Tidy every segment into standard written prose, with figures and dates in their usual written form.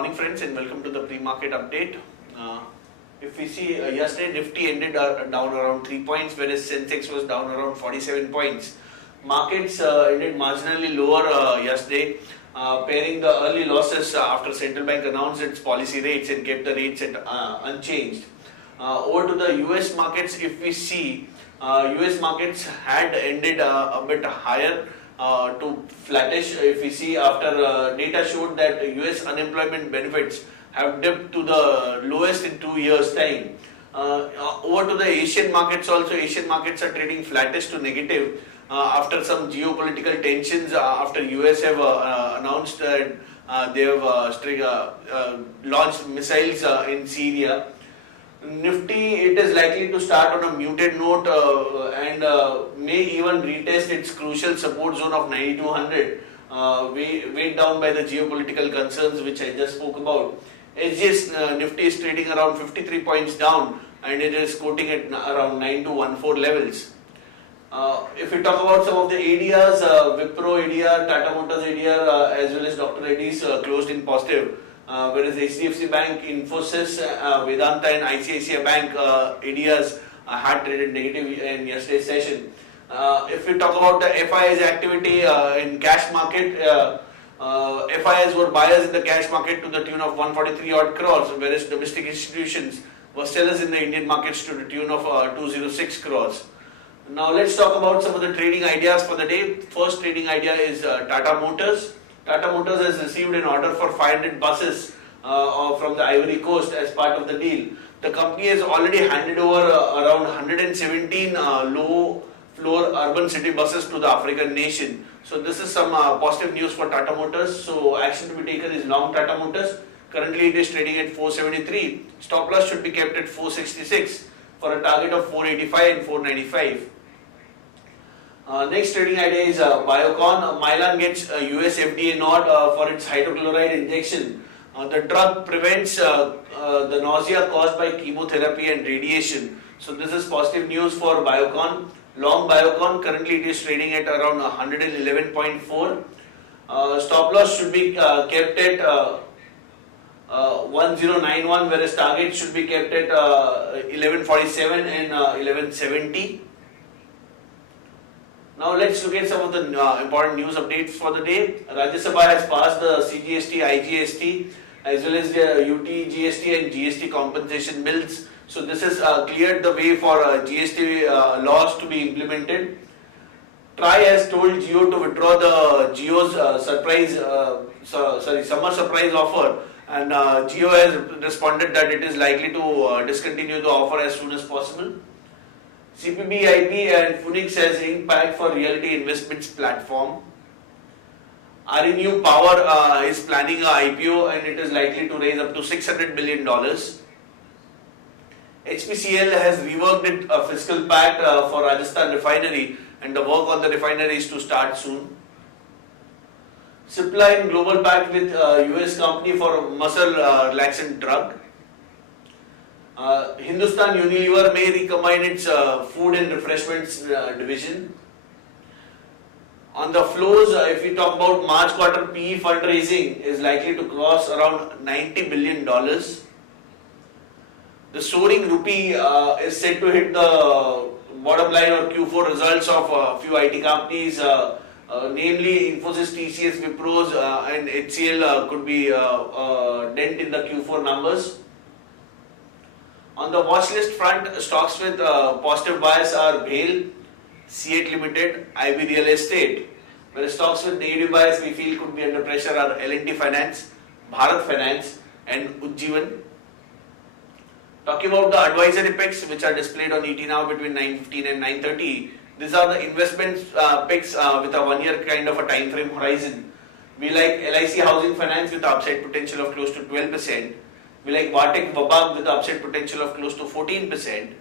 morning friends and welcome to the pre-market update. If we see yesterday Nifty ended down around 3 points whereas Sensex was down around 47 points. Markets ended marginally lower yesterday, pairing the early losses after central bank announced its policy rates and kept the rates at unchanged. Over to the US markets, if we see US markets had ended a bit higher to flattish. If we see after data showed that US unemployment benefits have dipped to the lowest in 2 years time. Over to the Asian markets also, Asian markets are trading flattish to negative after some geopolitical tensions after US have announced that they have launched missiles in Syria. Nifty, it is likely to start on a muted note and may even retest its crucial support zone of 9200, weighed down by the geopolitical concerns which I just spoke about. SGS Nifty is trading around 53 points down and it is quoting at around 9214 levels. If we talk about some of the ADRs, Wipro ADR, Tata Motors ADR as well as Dr. Reddy's closed in positive. Whereas HDFC Bank, Infosys, Vedanta and ICICI Bank ADRs had traded negative in yesterday's session. If we talk about the FIIs activity in cash market, FIIs were buyers in the cash market to the tune of 143 odd crores, whereas domestic institutions were sellers in the Indian markets to the tune of 206 crores. Now let's talk about some of the trading ideas for the day. First trading idea is Tata Motors. Tata Motors has received an order for 500 buses from the Ivory Coast as part of the deal. The company has already handed over around 117 low-floor urban city buses to the African nation. So this is some positive news for Tata Motors. So action to be taken is long Tata Motors. Currently it is trading at 473. Stop loss should be kept at 466 for a target of 485 and 495. Next trading idea is Biocon. Mylan gets US FDA nod for its hydrochloride injection. The drug prevents the nausea caused by chemotherapy and radiation. So this is positive news for Biocon. Long Biocon, currently it is trading at around 111.4. Stop loss should be kept at 1091, whereas target should be kept at 1147 and 1170. Now let's look at some of the important news updates for the day. Rajya Sabha has passed the CGST, IGST as well as the UT, GST and GST compensation bills. So this has cleared the way for GST laws to be implemented. TRAI has told Jio to withdraw the Jio's summer surprise offer, and Jio has responded that it is likely to discontinue the offer as soon as possible. CPBIP and Phoenix has impact for realty investments platform. ReNew Power is planning an IPO and it is likely to raise up to $600 billion. HPCL has reworked its fiscal pact for Rajasthan refinery and the work on the refinery is to start soon. Cipla in global pact with US company for muscle relaxant drug. Hindustan Unilever may recombine its food and refreshments division. On the flows, if we talk about March quarter PE fundraising is likely to cross around $90 billion. The soaring rupee is said to hit the bottom line or Q4 results of a few IT companies, namely Infosys, TCS, Wipros and HCL could be dent in the Q4 numbers. On the watch list front, stocks with positive bias are BHEL, C8 Limited, IB Real Estate. Whereas stocks with negative bias we feel could be under pressure are L&T Finance, Bharat Finance and Ujjivan. Talking about the advisory picks which are displayed on ET now between 9:15 and 9:30. These are the investment picks with a 1 year kind of a time frame horizon. We like LIC Housing Finance with upside potential of close to 12%. We like Vatek Vabag with upside potential of close to 14%.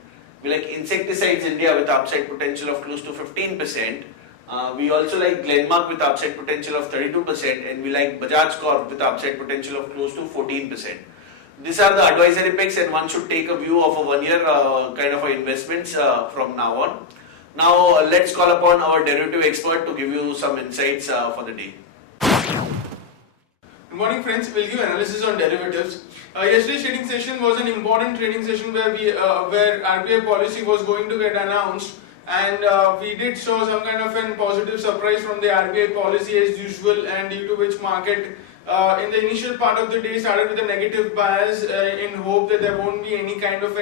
We like Insecticides India with upside potential of close to 15%. We also like Glenmark with upside potential of 32% and we like Bajaj Corp with upside potential of close to 14%. These are the advisory picks and one should take a view of a 1 year kind of investments from now on. Now let's call upon our derivative expert to give you some insights for the day. morning friends, we'll give analysis on derivatives. Yesterday's trading session was an important trading session where RBI policy was going to get announced, and we did show some kind of a positive surprise from the RBI policy as usual, and due to which market in the initial part of the day started with a negative bias in hope that there won't be any kind of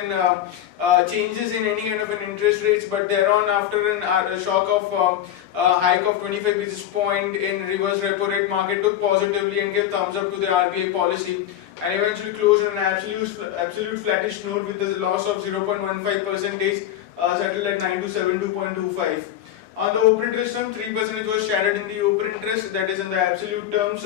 changes in any kind of an interest rates, but thereon after a shock of hike of 25 basis point in reverse repo rate, market took positively and gave thumbs up to the RBI policy and eventually closed on an absolute flattish note with a loss of 0.15%, settled at 9272.25. On the open interest term, 3% was shaded in the open interest, that is in the absolute terms.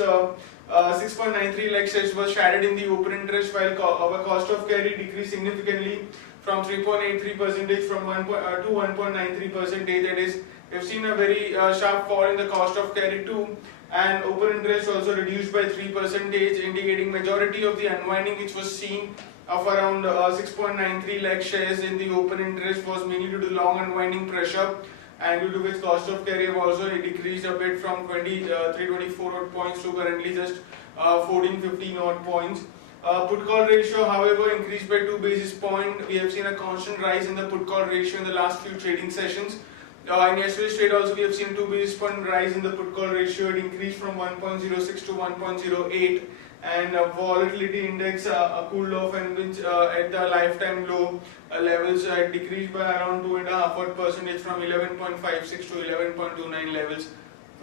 6.93 lakh shares was shaded in the open interest, while our cost of carry decreased significantly from 3.83% from 1.93%. That is, we've seen a very sharp fall in the cost of carry too, and open interest also reduced by 3%, indicating majority of the unwinding which was seen of around 6.93 lakh shares in the open interest was mainly due to long unwinding pressure, and due to which cost of carry have also decreased a bit from 324 odd points to currently just 1415 odd points. Put call ratio, however, increased by 2 basis points. We have seen a constant rise in the put call ratio in the last few trading sessions. In yesterday's trade also we have seen 2 basis point rise in the put call ratio. It increased from 1.06 to 1.08, and volatility index cooled off, and which at the lifetime low levels decreased by around 2.5% from 11.56 to 11.29 levels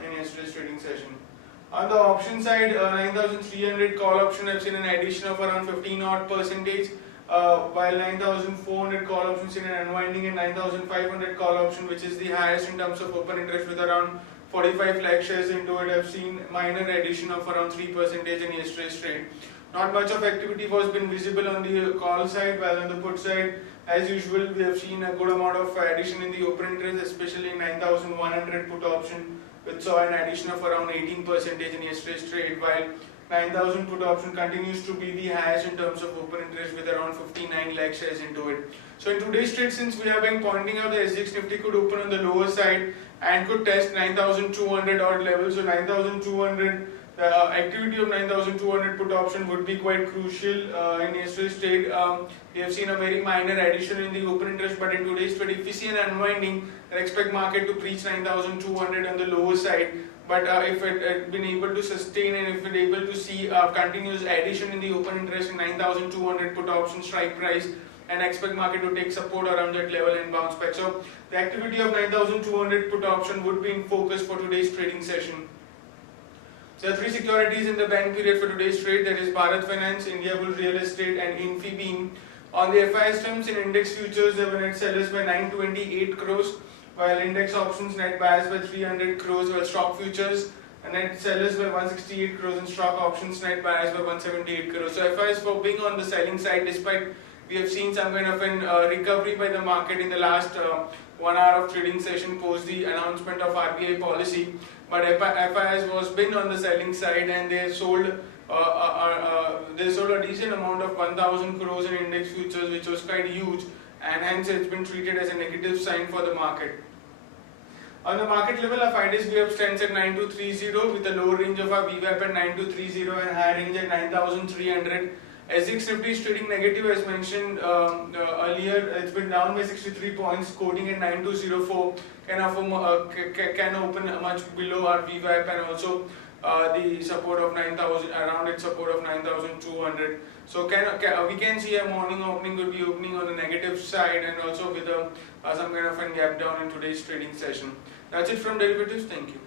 in yesterday's trading session. On the option side, 9,300 call option have seen an addition of around 15 odd percentage, while 9,400 call option seen an unwinding, and 9,500 call option, which is the highest in terms of open interest with around 45 lakh shares into it, have seen minor addition of around 3% in yesterday's trade. Not much of activity was been visible on the call side, while on the put side, as usual, we have seen a good amount of addition in the open interest, especially in 9,100 put option, which saw an addition of around 18% in yesterday's trade, while 9,000 put option continues to be the highest in terms of open interest with around 59 lakh shares into it. So in today's trade, since we have been pointing out the SGX Nifty could open on the lower side and could test 9,200 odd levels, so 9,200, the activity of 9,200 put option would be quite crucial in yesterday's trade. We have seen a very minor addition in the open interest, but in today's trade, if we see an unwinding, I expect market to breach 9,200 on the lower side. But if it had been able to sustain, and if it able to see continuous addition in the open interest in 9,200 put option strike price, and expect market to take support around that level and bounce back. So the activity of 9,200 put option would be in focus for today's trading session. So there are three securities in the bank period for today's trade, that is Bharat Finance, Indiabulls Real Estate and Infibeam. On the FIS terms, in index futures, there were net sellers by 928 crores, while index options net buyers by 300 crores, while stock futures net sellers by 168 crores and stock options net buyers by 178 crores. So FIS for being on the selling side, despite we have seen some kind of a recovery by the market in the last 1 hour of trading session post the announcement of RBI policy, but FIS was been on the selling side, and they sold a decent amount of 1,000 crores in index futures, which was quite huge, and hence it's been treated as a negative sign for the market. On the market level, our 5 days VWAP stands at 9230 with a lower range of our VWAP at 9230 and higher range at 9300. SGX Nifty is trading negative as mentioned earlier. It's been down by 63 points, quoting at 9204. Can open much below our VWAP, and also the support of 9,000, around its support of 9,200. So we can see a morning opening could be opening on the negative side, and also with some kind of a gap down in today's trading session. That's it from derivatives. Thank you.